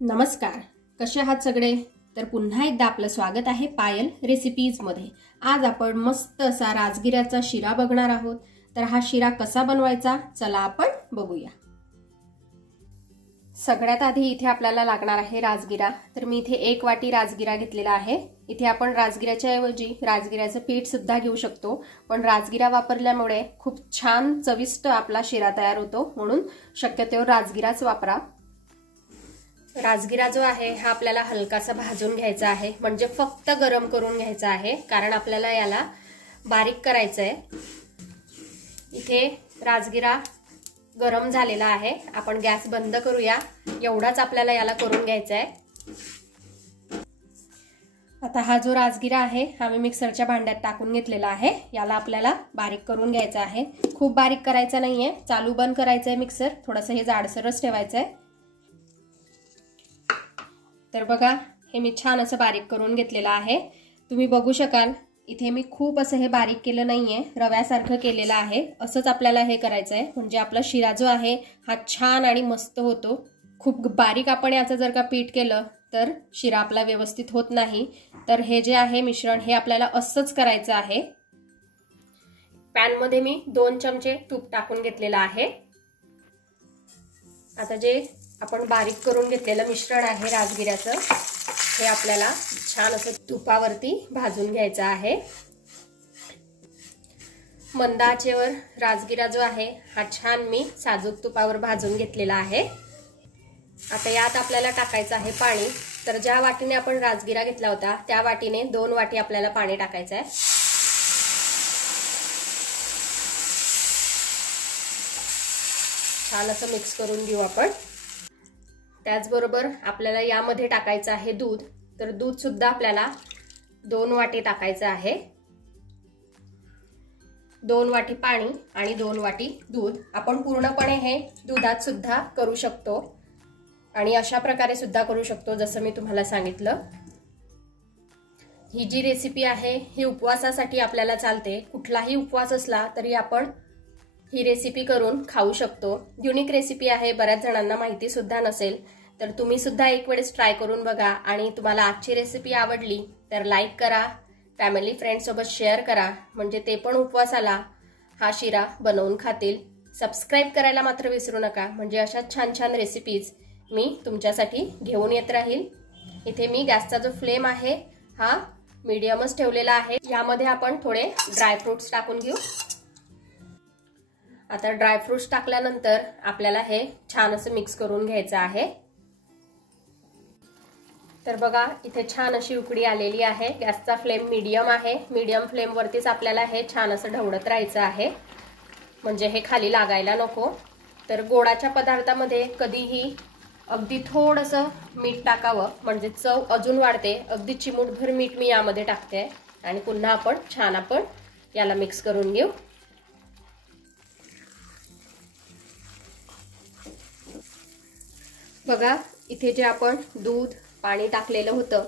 नमस्कार, कसे आहात सगळे? तर पुन्हा एकदा आपलं स्वागत आहे पायल रेसिपीज मध्ये। आज आपण मस्त असा राजगिऱ्याचा शिरा बघणार आहोत। तर हा शिरा कसा बनवायचा चला आपण बघूया। सगळ्यात आधी इथे आपल्याला लागणार आहे राजगिरा। तर मी इथे 1 वाटी राजगिरा घेतलेला आहे। इथे आपण राजगिऱ्याच्या ऐवजी राजगिऱ्याचं पीठ सुद्धा घेऊ शकतो, पण राजगिरा वापरल्यामुळे खूप छान चविष्ट आपला शिरा तयार होतो, म्हणून शक्यतो राजगिराच वापरा। राजगिरा जो आहे हा आपल्याला हलकासा भाजून घ्यायचा आहे, म्हणजे फक्त गरम करून घ्यायचा आहे, कारण आपल्याला याला बारीक करायचं आहे। इथे राजगिरा गरम झालेला आहे, आपण गॅस बंद करूया। एवढाच आपल्याला याला करून घ्यायचा आहे। आता हा जो राजगिरा आहे हा मी मिक्सरच्या भांड्यात टाकून घेतलेला आहे। याला आपल्याला बारीक करून घ्यायचा आहे, खूप बारीक करायचा नाहीये, चालू बंद करायचंय मिक्सर, थोडंसं हे जाडसरच ठेवायचंय। तर बघा हे मी छान असं बारीक करून घेतलेलं आहे। तुम्ही बघू शकाल इथे मी खूप असं हे बारीक केलं नाहीये, रव्यासारखं केलेलं आहे। असंच आपल्याला हे करायचं आहे, म्हणजे आपला शिरा जो आहे हा छान आणि मस्त होतो। खूप बारीक आपण याचं जर का पीठ केलं तर शिरा आपला व्यवस्थित होत नाही। तर हे जे आहे मिश्रण हे आपल्याला असंच करायचं आहे। पॅन मध्ये मी 2 चमचे तूप टाकून घेतलेलं आहे। आता जे आपण बारीक करून घेतलेलं मिश्रण आहे राजगिऱ्याचं, हे आपल्याला छान असं तुपावरती भाजून घ्यायचं आहे। मंद आचेवर राजगिरा जो आहे हा छान मी साजूक तुपावर भाजून घेतलेला आहे। आता यात आपल्याला टाकायचं आहे पाणी। तर ज्या वाटीने आपण राजगिरा घेतला होता त्या वाटीने 2 वाटी आपल्याला पाणी टाकायचं आहे। छान असं मिक्स करून घेऊ आपण। त्याचबरोबर आपल्याला यामध्ये टाकायचं आहे दूध। तर दूध सुद्धा आपल्याला 2 वाटी टाकायचं आहे। 2 वाटी पाणी आणि 2 वाटी दूध। आपण पूर्णपणे हे दुधात सुद्धा करू शकतो आणि अशा प्रकारे सुद्धा करू शकतो जसं मी तुम्हाला सांगितलं। ही जी रेसिपी आहे ही उपवासासाठी आपल्याला चालते। कुठलाही उपवास असला तरी आपण ही रेसिपी करून खाऊ शकतो। युनिक रेसिपी आहे, बऱ्याच जणांना माहिती सुद्धा नसेल। तर तुम्ही सुद्धा एक वेळेस ट्राय करून बघा आणि तुम्हाला आजची रेसिपी आवडली तर लाईक करा, फॅमिली फ्रेंड सोबत शेअर करा, म्हणजे ते पण उपवासाला हा शिरा बनवून खातील। सबस्क्राइब करायला मात्र विसरू नका, म्हणजे अशा छान छान रेसिपीज मी तुमच्यासाठी घेऊन येत राहील। इथे मी गॅसचा जो फ्लेम आहे हा मीडियमच ठेवलेला आहे। यामध्ये आपण थोडे ड्रायफ्रुट्स टाकून घेऊ। आता ड्रायफ्रुट्स टाकल्यानंतर आपल्याला हे छान असं मिक्स करून घ्यायचं आहे। तर बघा इथे छान अशी उकळी आलेली आहे। गॅसचा फ्लेम मीडियम आहे। मीडियम फ्लेम वरतीच आपल्याला हे छान असं ढवळत राहायचं आहे, म्हणजे हे खाली लागायला नको। तर गोडाच्या पदार्थामध्ये कधीही अगदी थोडंसं मीठ टाकावं, म्हणजे चव अजून वाढते। अगदी चिमूटभर मीठ मी यामध्ये टाकते आणि पुन्हा आपण याला मिक्स करून घेऊ। बघा इथे जे आपण दूध पाणी टाकलेलं होतं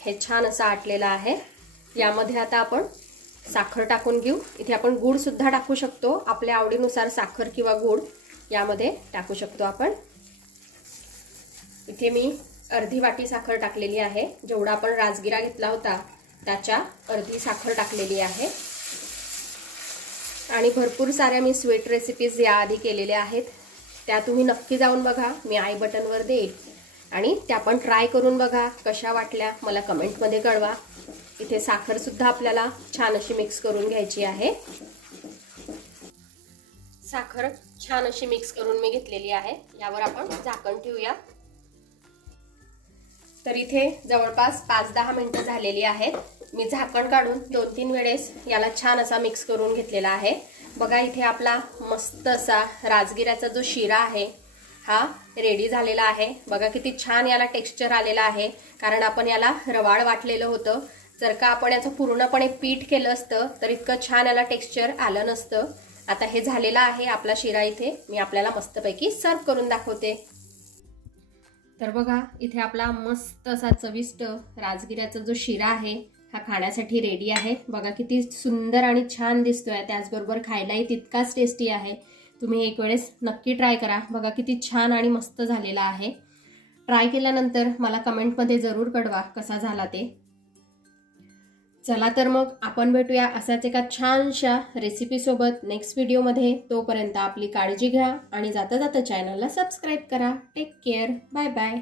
हे छान असं आटलेलं आहे। यामध्ये आता आपण साखर टाकून घेऊ। इथे आपण गूळ सुद्धा टाकू शकतो, आपल्या आवडीनुसार साखर किंवा गूळ यामध्ये टाकू शकतो आपण। इथे मी अर्धी वाटी साखर टाकलेली आहे। जेवढा आपण राजगिरा घेतला होता त्याच्या अर्धी साखर टाकलेली आहे। आणि भरपूर साऱ्या मी स्वीट रेसिपीज याआधी केलेल्या आहेत, त्या तुम्ही नक्की जाऊन बघा, मी आय बटनवर देईल आणि त्या पण ट्राय करून बघा, कशा वाटल्या मला कमेंटमध्ये कळवा। इथे साखर सुद्धा आपल्याला छान अशी मिक्स करून घ्यायची आहे। साखर छान अशी मिक्स करून मी घेतलेली आहे। यावर आपण झाकण ठेवूया। तर इथे जवळपास 5-10 मिनिटं झालेली आहेत। मी झाकण काढून 2-3 वेळेस याला छान असा मिक्स करून घेतलेला आहे। बघा इथे आपला मस्त असा राजगिऱ्याचा जो शिरा आहे हा रेडी झालेला आहे। बघा किती छान याला टेक्स्चर आलेला आहे, कारण आपण याला रवाळ वाटलेलं होतं। जर का आपण याचं पूर्णपणे पीठ केलं असतं तर इतकं छान याला टेक्स्चर आलं नसतं। आता हे झालेला आहे आपला शिरा। इथे मी आपल्याला मस्तपैकी सर्व करून दाखवते। तर बघा इथे आपला मस्त असा चविष्ट राजगिऱ्याचा जो शिरा आहे हा खाण्यासाठी रेडी आहे। बघा किती सुंदर आणि छान दिसतोय, त्याचबरोबर खायलाही तितकाच टेस्टी आहे। तुम्ही एक वेळेस नक्की ट्राय करा। बघा किती छान आणि मस्त झालेला आहे। ट्राय केल्यानंतर मला कमेंटमध्ये जरूर कळवा कसा झाला ते। चला तर मग आपण भेटूया असाच एका छानशा रेसिपी सोबत नेक्स्ट व्हिडिओमध्ये। तोपर्यंत आपली काळजी घ्या आणि जाता जाता चॅनलला सबस्क्राईब करा। Take care, bye bye.